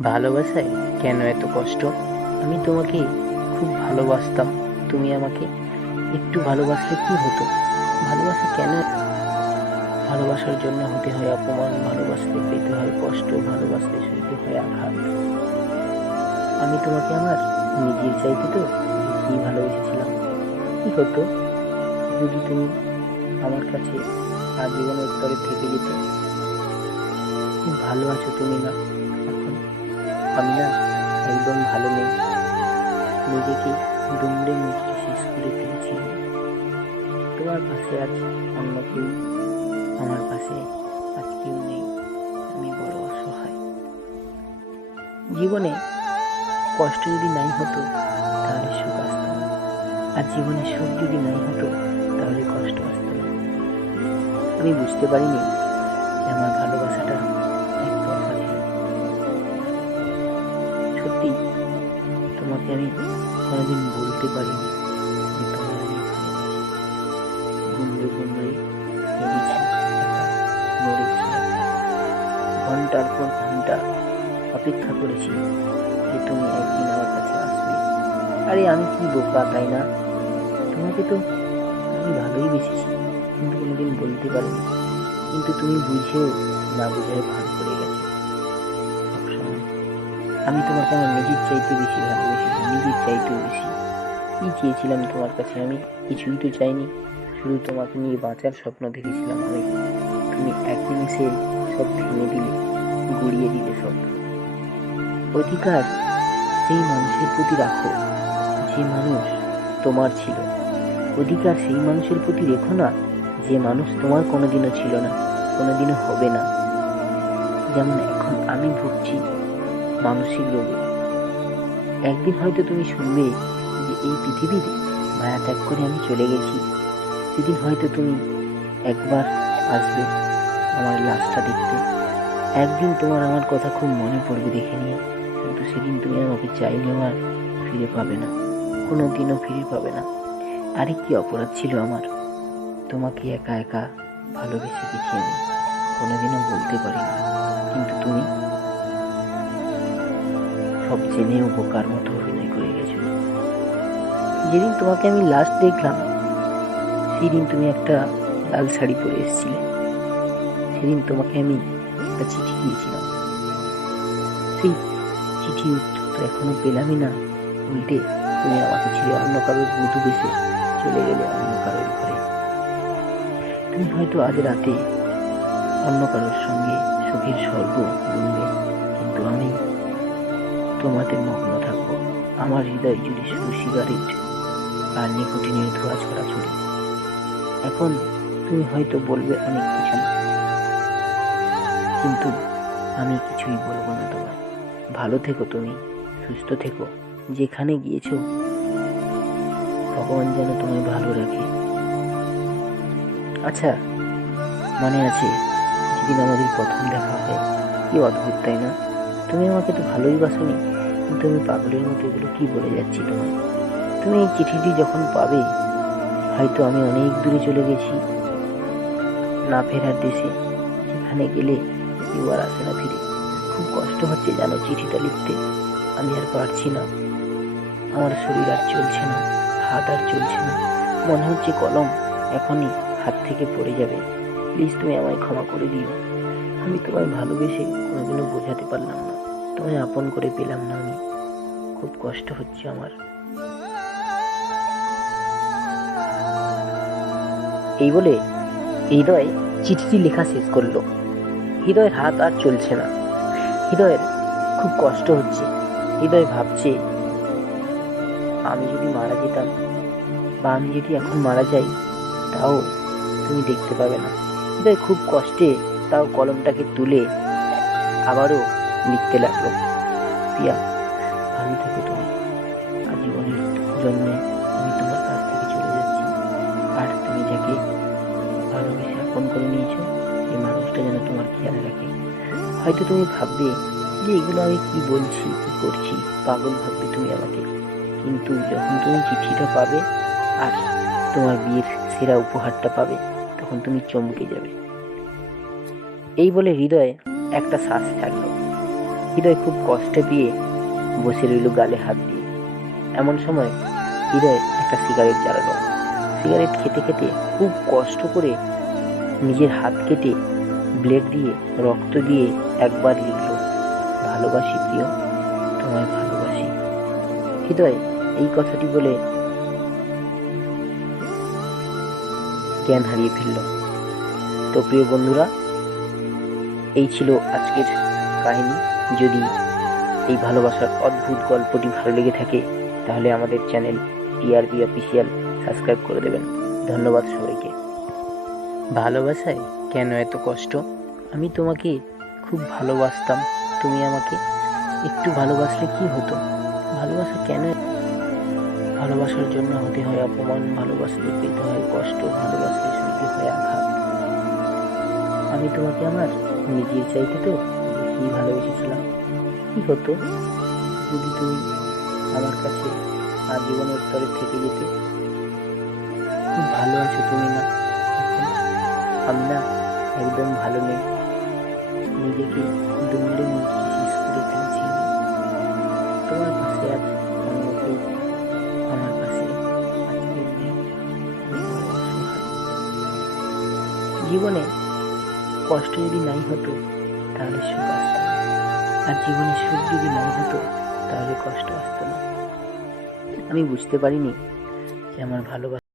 ভালোবাসায় কেন এত কষ্ট? আমি তোমাকে খুব ভালোবাসতাম। তুমি আমাকে একটু ভালোবাসলে কি হতো? ভালোবাসা কেন? ভালোবাসার জন্য হতে হয় অপমান, ভালোবাসলে পেতে হয় কষ্ট, ভালোবাসলে সইতে হয় আঘাত। আমি তোমাকে আমার নিজের চাইতে তো কি ভালোবেসেছিলাম। কি হতো? যদি তুমি আমার কাছে আজীবনের স্তরে থেকে যেতে। খুব ভালো আছো তুমি না। আমি না একদম ভালো নেই। নিজেকে দুমড়ে মুচড়ে শেষ করে ফেলেছি। তোমার পাশে আজ অন্য কেউ, আমার পাশে আজ কেউ নেই। আমি বড় অসহায়। জীবনে কষ্ট যদি নাই হতো, তাহলে সুখ আসতো আর জীবনে সুখ যদি নাই হতো, তাহলে কষ্ট আসতো না। আমি বুঝতে পারিনি আমার ভালোবাসাটা আমি কোনোদিন বলতে পারিনি। ঘণ্টার পর ঘণ্টা অপেক্ষা করেছি যে তুমি একদিন আমার কাছে আসবে। আরে আমি কি বোকা, তাই না? তোমাকে তো আমি ভালোই বেসেছি কিন্তু কোনোদিন বলতে পারিনি। কিন্তু তুমি বুঝেও না বুঝে ভান করে গেছো। আমি তোমাকে আমার নিজের চাইতে বেশি ভালোবেসেছি নিজের চাইতেও বেশি। কি চেয়েছিলাম তোমার কাছে আমি? কিছুই তো চাইনি। শুধু তোমাকে নিয়ে বাঁচার স্বপ্ন দেখেছিলাম আমি। তুমি এক নিমিষে সব ভেঙে দিলে, গুড়িয়ে দিলে সব। অধিকার সেই মানুষের প্রতি রাখো, যে মানুষ তোমার ছিল। অধিকার সেই মানুষের প্রতি রেখো না, যে মানুষ তোমার কোনোদিনও ছিল না, কোনোদিনও হবে না। যেমন এখন আমি ভুগছি, মানসিক রোগে। একদিন হয়তো তুমি শুনবে যে এই পৃথিবীর মায়া ত্যাগ করে আমি চলে গেছি। সেদিন হয়তো তুমি একবার আসবে আমার লাশটা দেখতে। একদিন তোমার আমার কথা খুব মনে পড়বে দেখে নিয়ে। কিন্তু সেদিন তুমি আমাকে চাইলেও আর ফিরে পাবে না। কোনো দিনও ফিরে পাবে না। আরে কি অপরাধ ছিল আমার। তোমাকে একা একা ভালোবেসে গেছি আমি। কোনোদিনও বলতে পারি না কিন্তু তুমি সব জেনেও বোকার মতো অভিনয় করে গেছো যেদিন তোমাকে আমি লাস্ট দেখলাম, সেদিন তুমি একটা লাল শাড়ি পরে এসেছিলে। সেদিন তোমাকে আমি একটা চিঠি দিয়েছিলাম। সেই চিঠি উত্তর এখনও পেলামই না, উল্টে তুমি আমাকে ছেড়ে অন্য কারোর বধূ বেশে চলে গেলে অন্য কারোর ঘরে। তুমি হয়তো আজ রাতে অন্য কারোর সঙ্গে সুখের স্বর্গ বুনবে কিন্তু আমি তোমাতে মগ্ন থাকব। আমার হৃদয় জুড়ে শুধু সিগারেট আর নিকোটিনের ধোয়া ছড়াছড়ি এখন তুমি হয়তো বলবে অনেক কিছু কিন্তু আমি কিছুই বলব না তোমায়। ভালো থেকো তুমি, সুস্থ থেকো। যেখানে গিয়েছো, ভগবান যেন তোমায় ভালো রাখে। আচ্ছা মনে আছে, যেদিন আমাদের প্রথম দেখা হয়, কি অদ্ভুত, তাই না? তুমি আমাকে তো ভালোই বাসনি। কিন্তু আমি পাগলের মতো এগুলো কি বলে যাচ্ছি তোমায়? তুমি এই চিঠিটি যখন পাবে, হয়তো আমি অনেক দূরে চলে গেছি। না ফেরার দেশে সেখানে গেলে কেউ আর আসে না ফিরে। খুব কষ্ট হচ্ছে জানো চিঠিটা লিখতে। আমি আর পারছি না। আমার শরীর আর চলছে না, হাত আর চলছে না। মনে হচ্ছে কলম এখনই হাত থেকে পড়ে যাবে। প্লিজ তুমি আমায় ক্ষমা করে দিও। আমি তোমায় ভালোবেসে কোনোদিনও বোঝাতে পারলাম না। তোমায় আপন করে পেলাম না আমি। খুব কষ্ট হচ্ছে আমার। এই বলে হৃদয় চিঠিটি লেখা শেষ করল। হৃদয়ের হাত আর চলছে না। হৃদয়ের খুব কষ্ট হচ্ছে। হৃদয় ভাবছে, আমি যদি মারা যেতাম বা আমি যদি এখন মারা যাই, তাও তুমি দেখতে পাবে না। হৃদয় খুব কষ্টে তাও কলমটাকে তুলে আবারও লিখতে লাগল। পিয়া ভালো থেকো তুমি। আজীবনের জন্য আমি তোমার কাছ থেকে চলে যাচ্ছি। আর তুমি যাকে ভালোবেসে আপন করে নিয়েছো, এই মানুষটা যেন তোমার খেয়াল রাখে। হয়তো তুমি ভাববে যে এগুলো আমি কি বলছি, কি করছি, পাগল ভাববে তুমি আমাকে। কিন্তু যখন তুমি চিঠিটা পাবে আর তোমার বিয়ের সেরা উপহারটা পাবে, তখন তুমি চমকে যাবে। এই বলে হৃদয়ে একটা শ্বাস ছাড়লো। হৃদয় খুব কষ্টে পেয়ে বসে রইল গালে হাত দিয়ে। এমন সময় হৃদয় একটা সিগারেট জ্বালালো। সিগারেট খেতে খেতে খুব কষ্ট করে নিজের হাত কেটে ব্লেড দিয়ে রক্ত দিয়ে একবার লিখল, ভালোবাসি প্রিয়, তোমায় ভালোবাসি। হৃদয় এই কথাটি বলে জ্ঞান হারিয়ে ফেলল। তো প্রিয় বন্ধুরা, এই ছিল আজকের কাহিনী। যদি এই ভালোবাসার অদ্ভুত গল্পটি ভালো লেগে থাকে, তাহলে আমাদের চ্যানেল টিআরবি অফিসিয়াল সাবস্ক্রাইব করে দেবেন। ধন্যবাদ সবাইকে। ভালোবাসায় কেন এত কষ্ট? আমি তোমাকে খুব ভালোবাসতাম। তুমি আমাকে একটু ভালোবাসলে কি হতো? ভালোবাসা কেন ভালোবাসার জন্য হতে হয় অপমান? ভালোবাসলে পেতে হয় কষ্ট, ভালোবাসলে সইতে হয় আঘাত। আমি তোমাকে আমার নিজের চাইতে তো বেশি ভালোবেসেছিলাম? কি হতো যদি তুমি আমার কাছে আজীবনের স্তরে থেকে যেতে? খুব ভালো আছো তুমি না? আমি না একদম ভালো নেই। নিজেকে মুচড়ে শেষ করে ফেলেছি তোমার পাশে কেউ আমার। জীবনে কষ্ট যদি নাই হতো তাহলে সুখ আসতো আর জীবনে সুখ যদি মনে হতো, তাহলে কষ্ট আসতো না। আমি বুঝতে পারিনি যে আমার ভালোবাসা